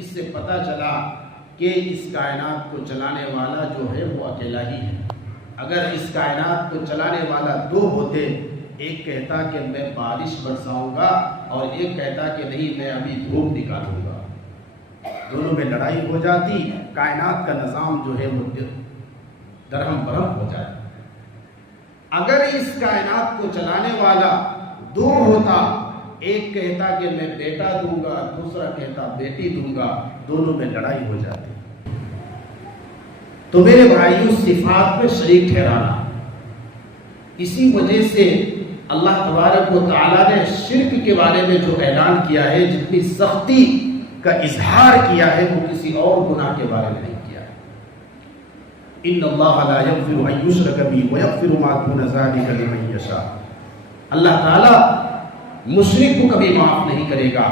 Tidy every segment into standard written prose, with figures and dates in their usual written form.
اس سے پتہ چلا کہ اس کائنات کو چلانے والا جو ہے وہ اکیلا ہی ہے۔ اگر اس کائنات کو چلانے والا دو ہوتے، ایک کہتا کہ میں بارش برساؤں گا اور ایک کہتا کہ نہیں میں ابھی دھوپ نکالوں گا، دونوں میں لڑائی ہو جاتی، کائنات کا نظام جو ہے وہ درہم برہم ہو جاتا۔ اگر اس کائنات کو چلانے والا دو ہوتا، ایک کہتا کہ میں بیٹا دوں گا، دوسرا کہتا بیٹی دوں گا، دونوں میں لڑائی ہو جاتی۔ تو میرے بھائیوں، صفات میں شریک ٹھہرانا، اسی وجہ سے اللہ تبارک و تعالیٰ نے شرک کے بارے میں جو اعلان کیا ہے، جتنی سختی کا اظہار کیا ہے، وہ کسی اور گناہ کے بارے میں نہیں کیا ہے۔ ان اللہ لا یغفر ان یشرک بہ ویغفر ما دون ذلک لمن یشاء۔ اللہ تعالیٰ مشرک کو کبھی معاف نہیں کرے گا،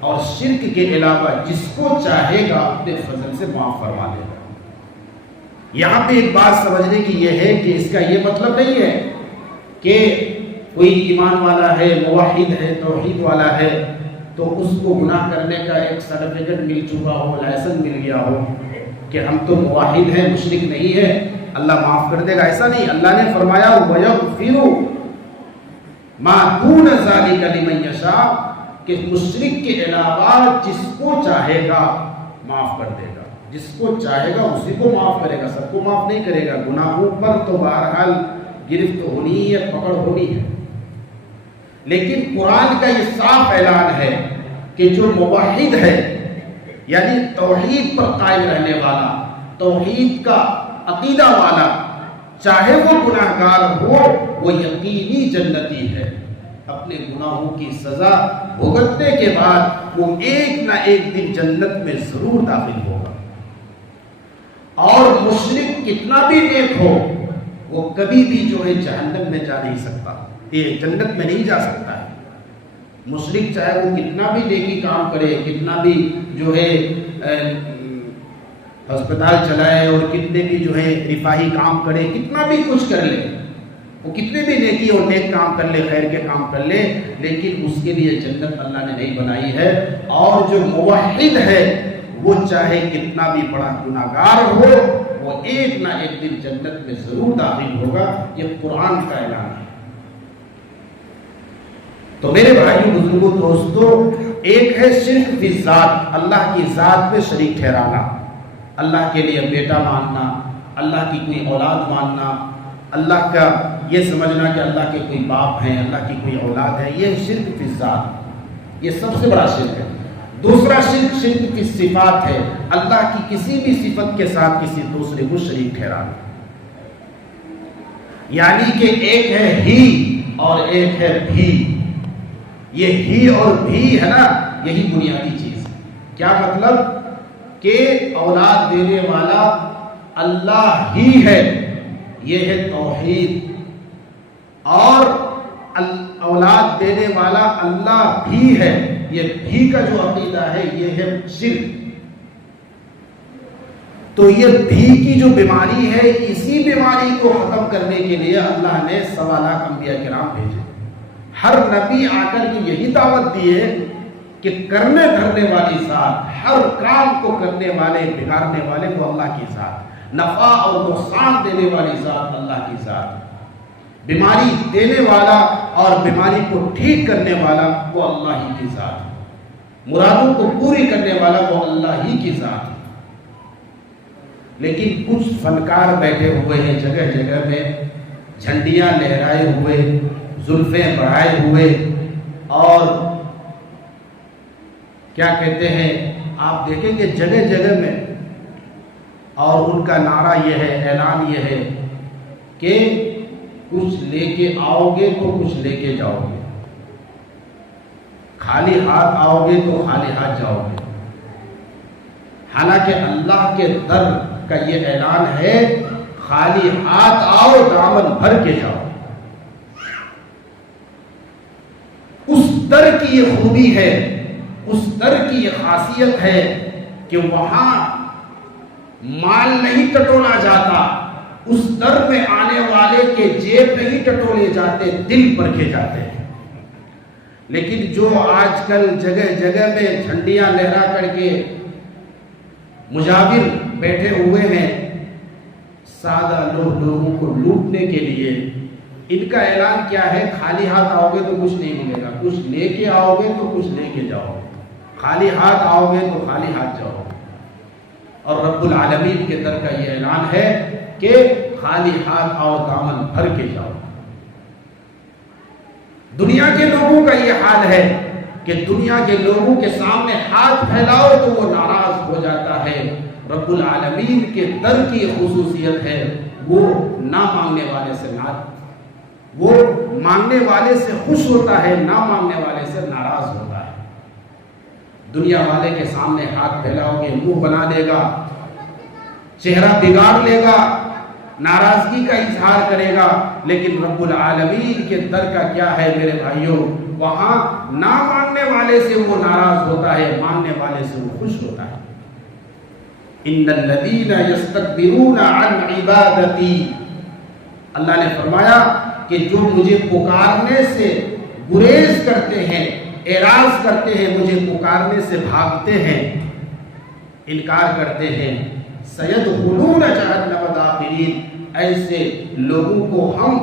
اور شرک کے علاوہ جس کو چاہے گا اپنے فضل سے معاف فرما دے گا۔ یہاں پہ ایک بات سمجھنے کی یہ ہے کہ اس کا یہ مطلب نہیں ہے کہ کوئی ایمان والا ہے، موحد ہے، توحید والا ہے، تو اس کو گناہ کرنے کا ایک سرٹیفکیٹ مل چکا ہو، لائسنس مل گیا ہو کہ ہم تو موحد ہیں، مشرک نہیں ہے، اللہ معاف کر دے گا۔ ایسا نہیں، اللہ نے فرمایا وَيَغْفِرُ مَا دُونَ ذَلِكَ لِمَن يَشَاءُ، کہ مشرک کے علاوہ جس کو چاہے گا معاف کر دے گا، جس کو چاہے گا اسی کو معاف کرے گا، سب کو معاف نہیں کرے گا۔ گناہوں پر تو بہرحال گرفت ہونی ہے، پکڑ ہونی ہے، لیکن قرآن کا یہ صاف اعلان ہے کہ جو موحد ہے، یعنی توحید پر قائم رہنے والا، توحید کا عقیدہ والا، چاہے وہ گناہ گار ہو، وہ یقینی جنتی ہے۔ اپنے گناہوں کی سزا بھگتنے کے بعد وہ ایک نہ ایک دن جنت میں ضرور داخل ہوگا۔ اور مشرک کتنا بھی نیک ہو، وہ کبھی بھی جو ہے جہنم میں جا نہیں سکتا، یہ جنت میں نہیں جا سکتا ہے۔ مشرک چاہے وہ کتنا بھی نیکی کام کرے، کتنا بھی جو ہے ہسپتال چلائے، اور کتنے بھی جو ہے رفاہی کام کرے، کتنا بھی کچھ کر لے، وہ کتنے بھی نیکی اور نیک کام کر لے، خیر کے کام کر لے، لیکن اس کے لیے جنت اللہ نے نہیں بنائی ہے۔ اور جو موحد ہے، وہ چاہے کتنا بھی بڑا گناہگار ہو، وہ ایک نہ ایک دن جنت میں ضرور داخل ہوگا۔ یہ قرآن کا اعلان ہے۔ تو میرے بھائیوں، بزرگوں، دوستوں، ایک ہے شرک فی ذات، اللہ کی ذات میں شریک ٹھہرانا، اللہ کے لیے بیٹا ماننا، اللہ کی کوئی اولاد ماننا، اللہ کا یہ سمجھنا کہ اللہ کے کوئی باپ ہیں، اللہ کی کوئی اولاد ہے، یہ شرک فی ذات، یہ سب سے بڑا شرک ہے۔ دوسرا شرک شرک کی صفات ہے، اللہ کی کسی بھی صفت کے ساتھ کسی دوسرے کو شریک ٹھہرانا، یعنی کہ ایک ہے ہی اور ایک ہے بھی۔ یہ ہی اور بھی ہے نا، یہی بنیادی چیز۔ کیا مطلب؟ کہ اولاد دینے والا اللہ ہی ہے، یہ ہے توحید، اور اولاد دینے والا اللہ بھی ہے، یہ بھی کا جو عقیدہ ہے یہ ہے شرک۔ تو یہ بھی کی جو بیماری ہے، اسی بیماری کو ختم کرنے کے لیے اللہ نے 1.25 لاکھ انبیاء کرام بھیجے۔ ہر نبی آ کر کے یہی دعوت دی ہے کہ کرنے دھرنے والی ذات، ہر کام کو کرنے والے، بگاڑنے والے وہ اللہ کی ذات، نفع اور نقصان دینے والی ذات اللہ کی ذات، بیماری دینے والا اور بیماری کو ٹھیک کرنے والا وہ اللہ ہی کی ذات، مرادوں کو پوری کرنے والا وہ اللہ ہی کی ذات۔ لیکن کچھ فنکار بیٹھے ہوئے ہیں جگہ جگہ میں، جھنڈیاں لہرائے ہوئے، زلفیں بڑھائے ہوئے، اور کیا کہتے ہیں، آپ دیکھیں گے جگہ جگہ میں، اور ان کا نعرہ یہ ہے، اعلان یہ ہے کہ کچھ لے کے آؤ گے تو کچھ لے کے جاؤ گے، خالی ہاتھ آؤ گے تو خالی ہاتھ جاؤ گے۔ حالانکہ اللہ کے در کا یہ اعلان ہے، خالی ہاتھ آؤ، دامن بھر کے جاؤ۔ اس در کی یہ خوبی ہے، اس در کی یہ خاصیت ہے کہ وہاں مال نہیں ٹٹولا جاتا، اس در میں آنے والے کے جیب نہیں ٹٹولے جاتے، دل پرکھے جاتے ہیں۔ لیکن جو آج کل جگہ جگہ میں جھنڈیاں لہرا کر کے مجاور بیٹھے ہوئے ہیں سادہ لوگوں کو لوٹنے کے لیے. ان کا اعلان کیا ہے؟ خالی ہاتھ آؤ گے تو کچھ نہیں ملے گا, کچھ لے کے آؤ گے تو کچھ لے کے جاؤ, خالی ہاتھ آؤ گے تو خالی ہاتھ جاؤ. اور رب العالمین کے در کا یہ اعلان ہے کہ خالی ہاتھ آؤ, دامن بھر کے جاؤ. دنیا کے لوگوں کا یہ حال ہے کہ دنیا کے لوگوں کے سامنے ہاتھ پھیلاؤ تو وہ ناراض ہو جاتا ہے. رب العالمین کے در کی خصوصیت ہے وہ نہ مانگنے والے سے وہ مانگنے والے سے خوش ہوتا ہے, نہ مانگنے والے سے ناراض ہوتا ہے. دنیا والے کے سامنے ہاتھ پھیلاؤ گے, منہ بنا دے گا, چہرہ بگاڑ لے گا, ناراضگی کا اظہار کرے گا. لیکن رب العالمین کے در کا کیا ہے میرے بھائیوں؟ وہاں نہ مانگنے والے سے وہ ناراض ہوتا ہے, مانگنے والے سے وہ خوش ہوتا ہے. ان الذین یستکبرون عن عبادتی, اللہ نے فرمایا کہ جو مجھے پکارنے سے گریز کرتے ہیں, اعراض کرتے ہیں, مجھے پکارنے سے بھاگتے ہیں, انکار کرتے ہیں, سیدخلون جہنم داخرین, ایسے لوگوں کو ہم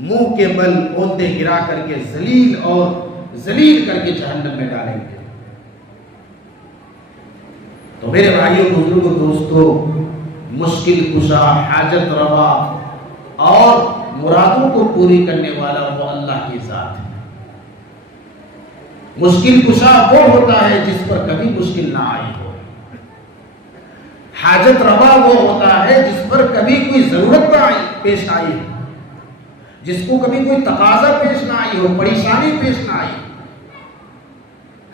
منہ کے بل اوندے گرا کر کے ذلیل کر کے جہنم میں ڈالیں گے. تو میرے بھائیوں, بزرگوں, دوستوں, مشکل کشا, حاجت روا اور مرادوں کو پوری کرنے والا وہ اللہ کی ذات ہے. مشکل کشا وہ ہوتا ہے جس پر کبھی مشکل نہ آئی ہو. حاجت روا وہ ہوتا ہے جس پر کبھی کوئی ضرورت نہ پیش آئی ہو, جس کو کبھی کوئی تقاضا پیش نہ آئی ہو, پریشانی پیش نہ آئی.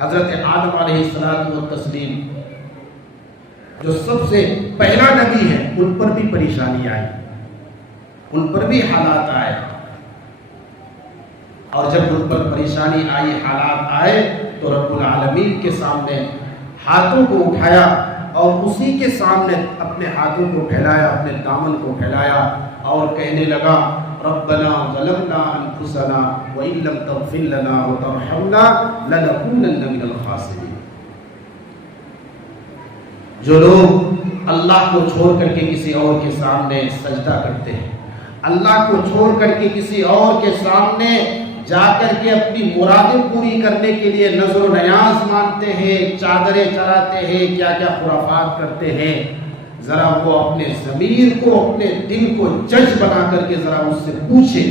حضرت آدم علیہ السلام و تسلیم جو سب سے پہلا نبی ہے, ان پر بھی پریشانی آئی, ان پر بھی حالات آئے. اور جب ان پر پریشانی آئی, حالات آئے, تو رب العالمین کے سامنے ہاتھوں کو اٹھایا اور اسی کے سامنے اپنے ہاتھوں کو پھیلایا, اپنے دامن کو پھیلایا اور کہنے لگا ربنا ظلمنا انفسنا وان لم تغفر لنا وترحمنا لنکونن من الخاسرین. جو لوگ اللہ کو چھوڑ کر کے کسی اور کے سامنے سجدہ کرتے ہیں, اللہ کو چھوڑ کر کے کسی اور کے سامنے جا کر کے اپنی مرادیں پوری کرنے کے لیے نظر و نیاز مانتے ہیں, چادریں چڑھاتے ہیں, کیا کیا خرافات کرتے ہیں, ذرا وہ اپنے ضمیر کو, اپنے دل کو جج بنا کر کے ذرا اس سے پوچھے,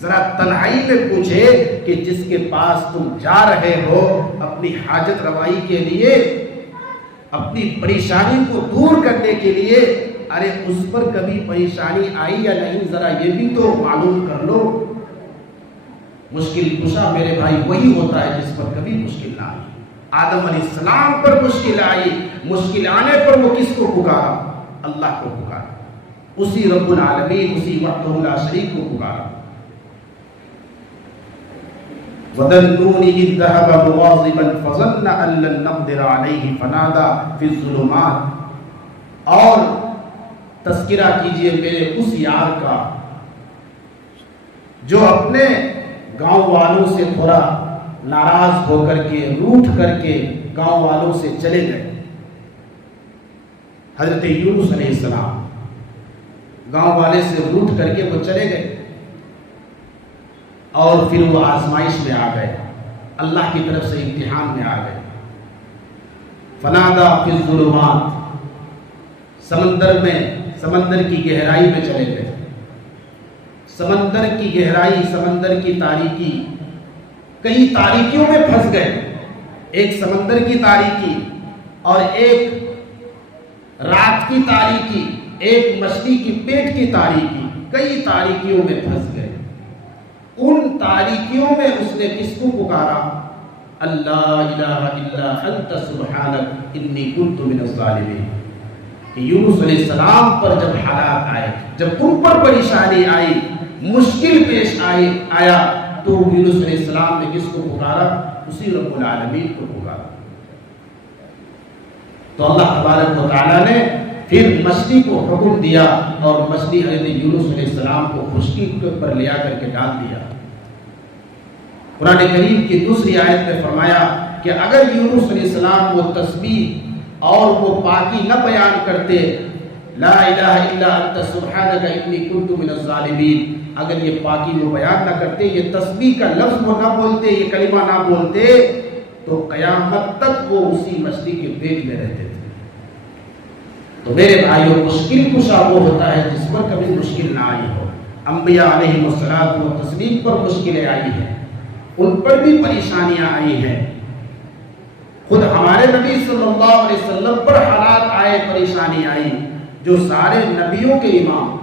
ذرا تنہائی میں پوچھے کہ جس کے پاس تم جا رہے ہو اپنی حاجت روائی کے لیے, اپنی پریشانی کو دور کرنے کے لیے, ارے اس پر کبھی پریشانی آئی یا نہیں, ذرا یہ بھی تو معلوم کر لو. مشکل کشا میرے بھائی وہی ہوتا ہے جس پر کبھی مشکل نہ آئی. آدم علیہ السلام پر مشکل آئی, مشکل آنے پر وہ کس کو پکارا؟ اللہ کو پکارا, اسی رب العالمین, اسی وحدہ لا شریک کو پکارا. وَذَنُّونِ إِذْ ذَهَبَ مُغَاضِبًا فَظَنَّ أَن لَّن نَّقْدِرَ عَلَيْهِ فَنَادَىٰ فِي الظُّلُمَاتِ. اور تذکرہ کیجئے میرے اس یار کا جو اپنے گاؤں والوں سے تھوڑا ناراض ہو کر کے, روٹھ کر کے گاؤں والوں سے چلے گئے. حضرت یونس علیہ السلام گاؤں والے سے روٹھ کر کے وہ چلے گئے اور پھر وہ آزمائش میں آ گئے, اللہ کی طرف سے امتحان میں آ گئے. فنادا فی الظلمات, سمندر میں, سمندر کی گہرائی میں چلے گئے. سمندر کی گہرائی, سمندر کی تاریکی, کئی تاریکیوں میں پھنس گئے. ایک سمندر کی تاریکی اور ایک رات کی تاریکی, ایک مچھلی کی پیٹ کی تاریکی, کئی تاریکیوں میں پھنس گئے. ان تاریکیوں میں اس نے کس کو پکارا؟ اللہ الہ الا انت سبحانک انی کنت من الظالمین. کہ یونس علیہ السلام پر جب حالات آئے, جب ان پر پریشانی آئی, مشکل پیش آیا, تو یونس علیہ السلام نے کس کو پکارا؟ اسی رب العالمین کو پکارا. تو اللہ تبارک و تعالیٰ نے پھر مچھلی کو حکم دیا اور مچھلی حضرت یونس علیہ السلام کو خشکی پر لے آ کر کے ڈال دیا. قرآن کریم کی دوسری آیت میں فرمایا کہ اگر یونس علیہ السلام وہ تسبیح اور وہ پاکی نہ بیان کرتے، لا الہ الا انت سبحانک انی کنت من الظالمین، اگر یہ پاکی وہ بیان نہ کرتے، یہ تسبیح کا لفظ وہ نہ بولتے، یہ کلمہ نہ بولتے، تو قیامت تک وہ اسی مچھلی کے پیٹ میں رہتے تھے۔ تو میرے بھائیوں، مشکل کشا وہ ہوتا ہے جس پر کبھی مشکل نہ آئی ہو۔ انبیاء علیہ الصلوۃ والتسلیم پر مشکلیں آئی ہیں، ان پر بھی پریشانیاں آئی ہیں، خود ہمارے نبی صلی اللہ علیہ وسلم پر حالات آئے، پریشانی آئی، جو سارے نبیوں کے امام،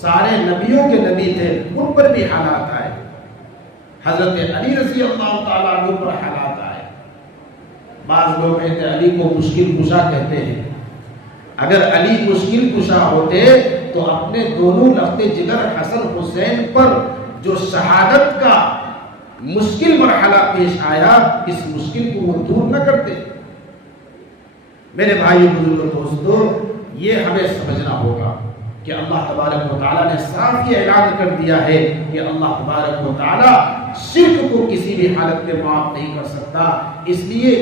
سارے نبیوں کے نبی تھے، ان پر بھی حالات آئے۔ حضرت علی رضی اللہ تعالیٰ عنہ پر حالات آئے۔ بعض لوگ کہتے ہیں علی کو مشکل کشا کہتے ہیں۔ اگر علی مشکل کشا ہوتے تو اپنے دونوں لخت جگر حسن حسین پر جو شہادت کا مشکل مرحلہ پیش آیا، اس مشکل کو وہ دور نہ کرتے۔ میرے بھائیو، بزرگوں، دوستو، یہ ہمیں سمجھنا ہوگا کہ اللہ تبارک و تعالیٰ نے صاف یہ اعلان کر دیا ہے کہ اللہ تبارک و تعالیٰ شرک کو کسی بھی حالت میں معاف نہیں کر سکتا۔ اس لیے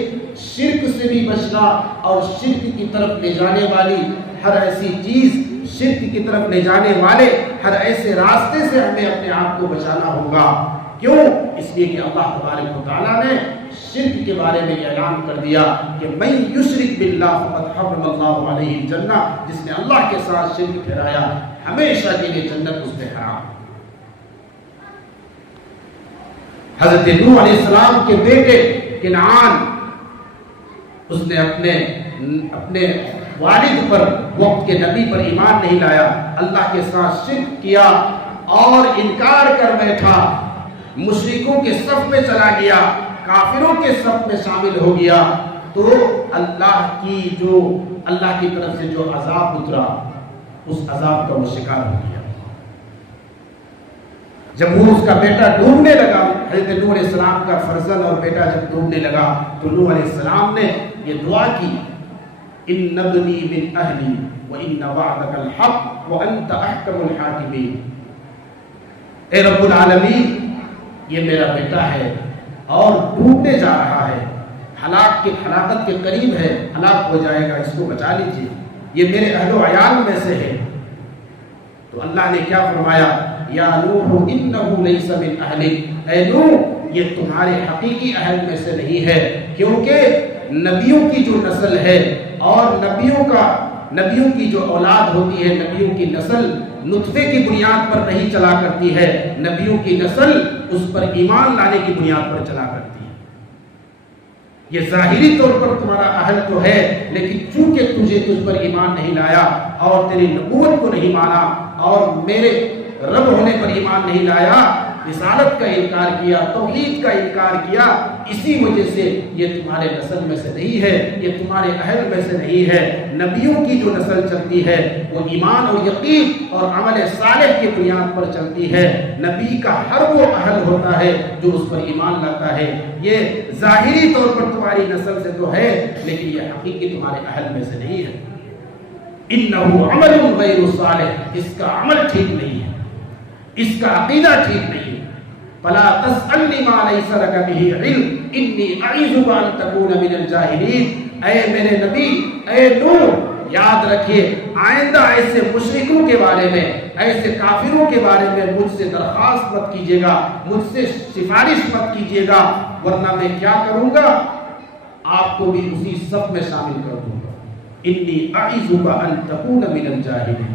شرک سے بھی بچنا اور شرک کی طرف لے جانے والی ہر ایسی چیز، شرک کی طرف لے جانے والے ہر ایسے راستے سے ہمیں اپنے آپ کو بچانا ہوگا۔ کیوں؟ اس لیے کہ اللہ تبارک و تعالیٰ نے شرک کے بارے میں یہ اعلان کر دیا کہ من یشرک باللہ فقد حرم اللہ علیہ الجنہ، جس نے اللہ کے ساتھ شرک ٹھہرایا ہمیشہ کے لیے جنت اس پہ حرام۔ حضرت نوح علیہ السلام کے بیٹے کنعان، اس نے اپنے والد پر، وقت کے نبی پر ایمان نہیں لایا، اللہ کے ساتھ شرک کیا اور انکار کر بیٹھا، مشرکوں کے صف میں چلا گیا، کافروں کے صف میں شامل ہو گیا، تو اللہ کی طرف سے جو عذاب اترا، اس عذاب کا وہ شکار ہو گیا۔ جب وہ اس کا بیٹا ڈوبنے لگا، حضرت نوح علیہ السلام کا فرزند اور بیٹا جب ڈوبنے لگا، تو نوح علیہ السلام نے یہ دعا کی، ان ابنی من اہلی وان وعدک الحق وانت احکم الحاکمین، اے رب العالمین، یہ میرا بیٹا ہے اور ڈوبنے جا رہا ہے، ہلاکت کے قریب ہے، ہلاک ہو جائے گا، اس کو بچا لیجیے، یہ میرے اہل و عیال میں سے ہے۔ تو اللہ نے کیا فرمایا؟ یا نوح انہ لیس من اہلک، اے نوح، یہ تمہارے حقیقی اہل میں سے نہیں ہے، کیونکہ نبیوں کی جو نسل ہے اور نبیوں کی جو اولاد ہوتی ہے، نبیوں کی نسل نطفے کی بنیاد پر نہیں چلا کرتی ہے، نبیوں کی نسل اس پر ایمان لانے کی بنیاد پر چلا کرتی ہے۔ یہ ظاہری طور پر تمہارا اہل تو ہے، لیکن چونکہ تجھ پر ایمان نہیں لایا اور تیری نبوت کو نہیں مانا اور میرے رب ہونے پر ایمان نہیں لایا، رسالت کا انکار کیا، توحید کا انکار کیا، اسی وجہ سے یہ تمہارے نسل میں سے نہیں ہے، یہ تمہارے اہل میں سے نہیں ہے۔ نبیوں کی جو نسل چلتی ہے وہ ایمان اور یقین اور عمل صالح کی بنیاد پر چلتی ہے۔ نبی کا ہر وہ اہل ہوتا ہے جو اس پر ایمان لاتا ہے۔ یہ ظاہری طور پر تمہاری نسل سے تو ہے، لیکن یہ حقیقی تمہارے اہل میں سے نہیں ہے۔ انہ عمل غیر صالح، اس کا عمل ٹھیک نہیں ہے، اس کا عقیدہ ٹھیک نہیں ہے۔ فلا تسألنی ما لیس لک بہ علم انی اعیذک ان تکون من الجاہلین، اے میرے نبی، اے نوح، یاد رکھیے آئندہ ایسے مشرکوں کے بارے میں، ایسے کافروں کے بارے میں مجھ سے درخواست مت کیجیے گا، مجھ سے سفارش مت کیجیے گا، ورنہ میں کیا کروں گا؟ آپ کو بھی اسی صف میں شامل کر دوں گا۔ انی اعیذک ان تکون من الجاہلین،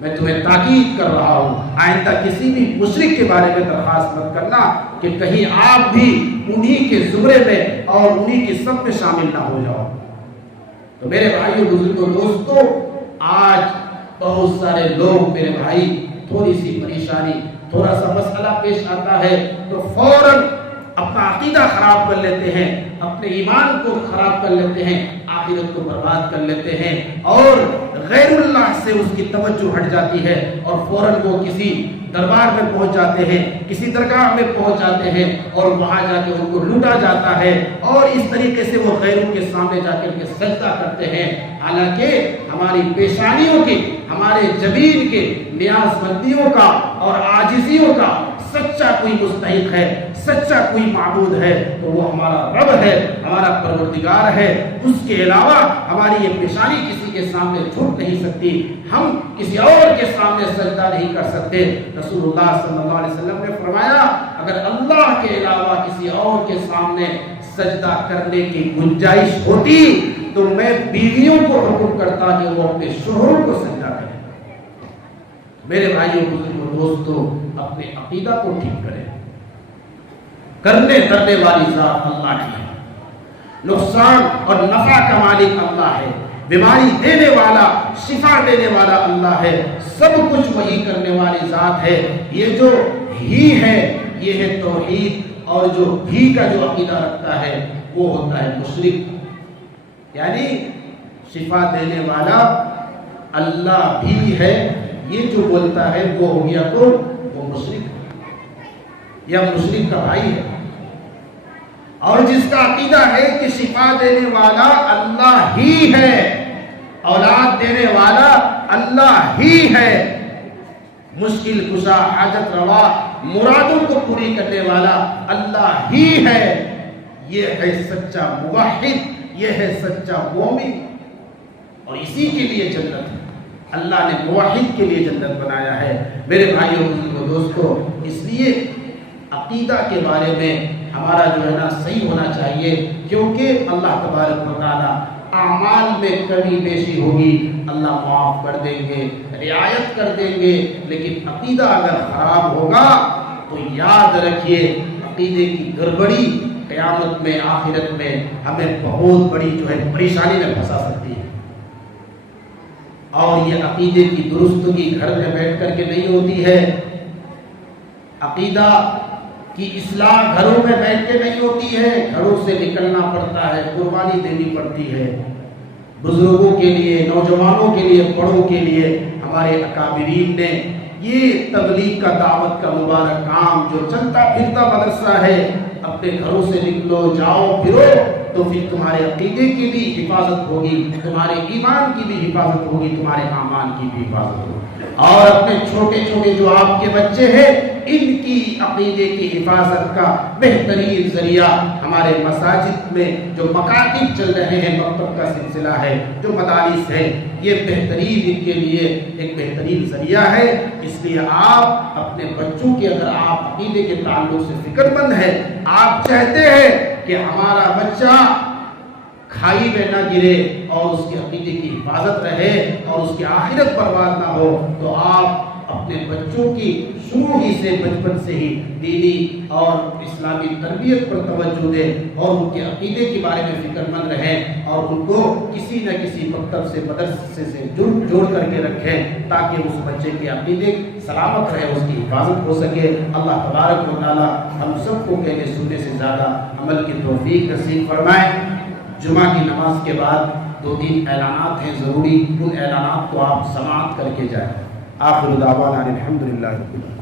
میں تمہیں تاکید کر رہا ہوں، آئندہ کسی بھی مشرک کے بارے میں درخواست مت کرنا کہ کہیں آپ بھی انہی کے زمرے میں اور انہی کی صف میں شامل نہ ہو جاؤ۔ تو میرے بھائیو، بزرگوں، دوستو، آج بہت سارے لوگ، میرے بھائی، تھوڑی سی پریشانی، تھوڑا سا مسئلہ پیش آتا ہے تو فوراً اپنا عقیدہ خراب کر لیتے ہیں، اپنے ایمان کو خراب کر لیتے ہیں، آخرت کو برباد کر لیتے ہیں، اور غیر اللہ سے اس کی توجہ ہٹ جاتی ہے اور فوراً وہ کسی دربار میں پہنچ جاتے ہیں، کسی درگاہ میں پہنچ جاتے ہیں اور وہاں جا کے ان کو لوٹا جاتا ہے، اور اس طریقے سے وہ غیروں کے سامنے جا کے سجدہ کرتے ہیں، حالانکہ ہماری پیشانیوں کی، ہمارے جبین کے نیاز مندیوں کا اور عاجزیوں کا سچا کوئی مستحق ہے، سچا کوئی معبود ہے تو وہ ہمارا رب ہے، ہمارا پروردگار ہے، اس کے علاوہ ہماری یہ پیشانی کسی کے سامنے جھک نہیں سکتی، ہم کسی اور کے سامنے سجدہ نہیں کر سکتے۔ رسول اللہ صلی اللہ علیہ وسلم نے فرمایا اگر اللہ کے علاوہ کسی اور کے سامنے سجدہ کرنے کی گنجائش ہوتی تو میں بیویوں کو حکم کرتا کہ وہ اپنے شوہروں کو سجدہ کریں۔ میرے بھائیوں بزرگوں دوستوں، اپنے عقیدہ کو ٹھیک کریں۔ کرنے والی ذات اللہ کی ہے، نقصان اور نفع کا مالک اللہ ہے، بیماری دینے والا، شفا دینے والا اللہ ہے، سب کچھ وہی کرنے والی ذات ہے۔ یہ جو ہی ہے یہ ہے توحید، اور جو ہی کا جو عقیدہ رکھتا ہے وہ ہوتا ہے مشرک، یعنی شفا دینے والا اللہ بھی ہے، یہ جو بولتا ہے وہ ہو گیا تو وہ مشرک ہے یا مشرک کا بھائی ہے۔ اور جس کا عقیدہ ہے کہ شفا دینے والا اللہ ہی ہے، اولاد دینے والا اللہ ہی ہے، مشکل کشا، حاجت روا، مرادوں کو پوری کرنے والا اللہ ہی ہے، یہ ہے سچا موحد، یہ ہے سچا مومن، اور اسی کے لیے جنت ہے۔ اللہ نے موحد کے لیے جنت بنایا ہے۔ میرے بھائیوں بزرگوں دوستوں، اس لیے عقیدہ کے بارے میں ہمارا جو ہے نا صحیح ہونا چاہیے، کیونکہ اللہ تبارک و تعالیٰ اعمال میں کمی بیشی ہوگی اللہ معاف کر دیں گے، رعایت کر دیں گے، لیکن عقیدہ اگر خراب ہوگا تو یاد رکھیے عقیدے کی گڑبڑی قیامت میں، آخرت میں ہمیں بہت بڑی جو ہے پریشانی میں پھنسا سکتی ہے۔ اور یہ عقیدے کی درستگی گھر میں بیٹھ کر کے نہیں ہوتی ہے، عقیدہ کی اصلاح گھروں میں بیٹھ کے نہیں ہوتی ہے، گھروں سے نکلنا پڑتا ہے، قربانی دینی پڑتی ہے۔ بزرگوں کے لیے، نوجوانوں کے لیے، بڑوں کے لیے ہمارے اکابرین نے یہ تبلیغ کا، دعوت کا مبارک کام جو چلتا پھرتا مدرسہ ہے، اپنے گھروں سے نکلو، جاؤ پھرو، تو پھر تمہارے عقیدے کی بھی حفاظت ہوگی، تمہارے ایمان کی بھی حفاظت ہوگی، تمہارے اعمال کی بھی حفاظت ہوگی، اور اپنے چھوٹے چھوٹے جو آپ کے بچے ہیں ان کی عقیدے کی حفاظت کا بہترین ذریعہ ہمارے مساجد میں جو مکاتب چل رہے ہیں، مکتب کا سلسلہ ہے، جو مدارس ہے، یہ بہترین ان کے لیے ایک بہترین ذریعہ ہے۔ اس لیے آپ اپنے بچوں کے، اگر آپ عقیدے کے تعلق سے فکر مند ہیں، آپ چاہتے ہیں کہ ہمارا بچہ کھائی میں نہ گرے اور اس کے عقیدے کی حفاظت رہے اور اس کی آخرت برباد نہ ہو، تو آپ اپنے بچوں کی شروع ہی سے، بچپن سے ہی دینی اور اسلامی تربیت پر توجہ دیں اور ان کے عقیدے کے بارے میں فکر مند رہیں، اور ان کو کسی نہ کسی مکتب سے، مدرسے سے جوڑ کر کے رکھیں، تاکہ اس بچے کے عقیدے سلامت رہے، اس کی حفاظت ہو سکے۔ اللہ تبارک و تعالی ہم سب کو کہنے سننے سے زیادہ عمل کی توفیق نصیب فرمائے۔ جمعہ کی نماز کے بعد 2-3 اعلانات ہیں ضروری، ان اعلانات کو آپ سماعت کر کے جائیں۔ آخر دعوانا الحمدللہ رب العالمین۔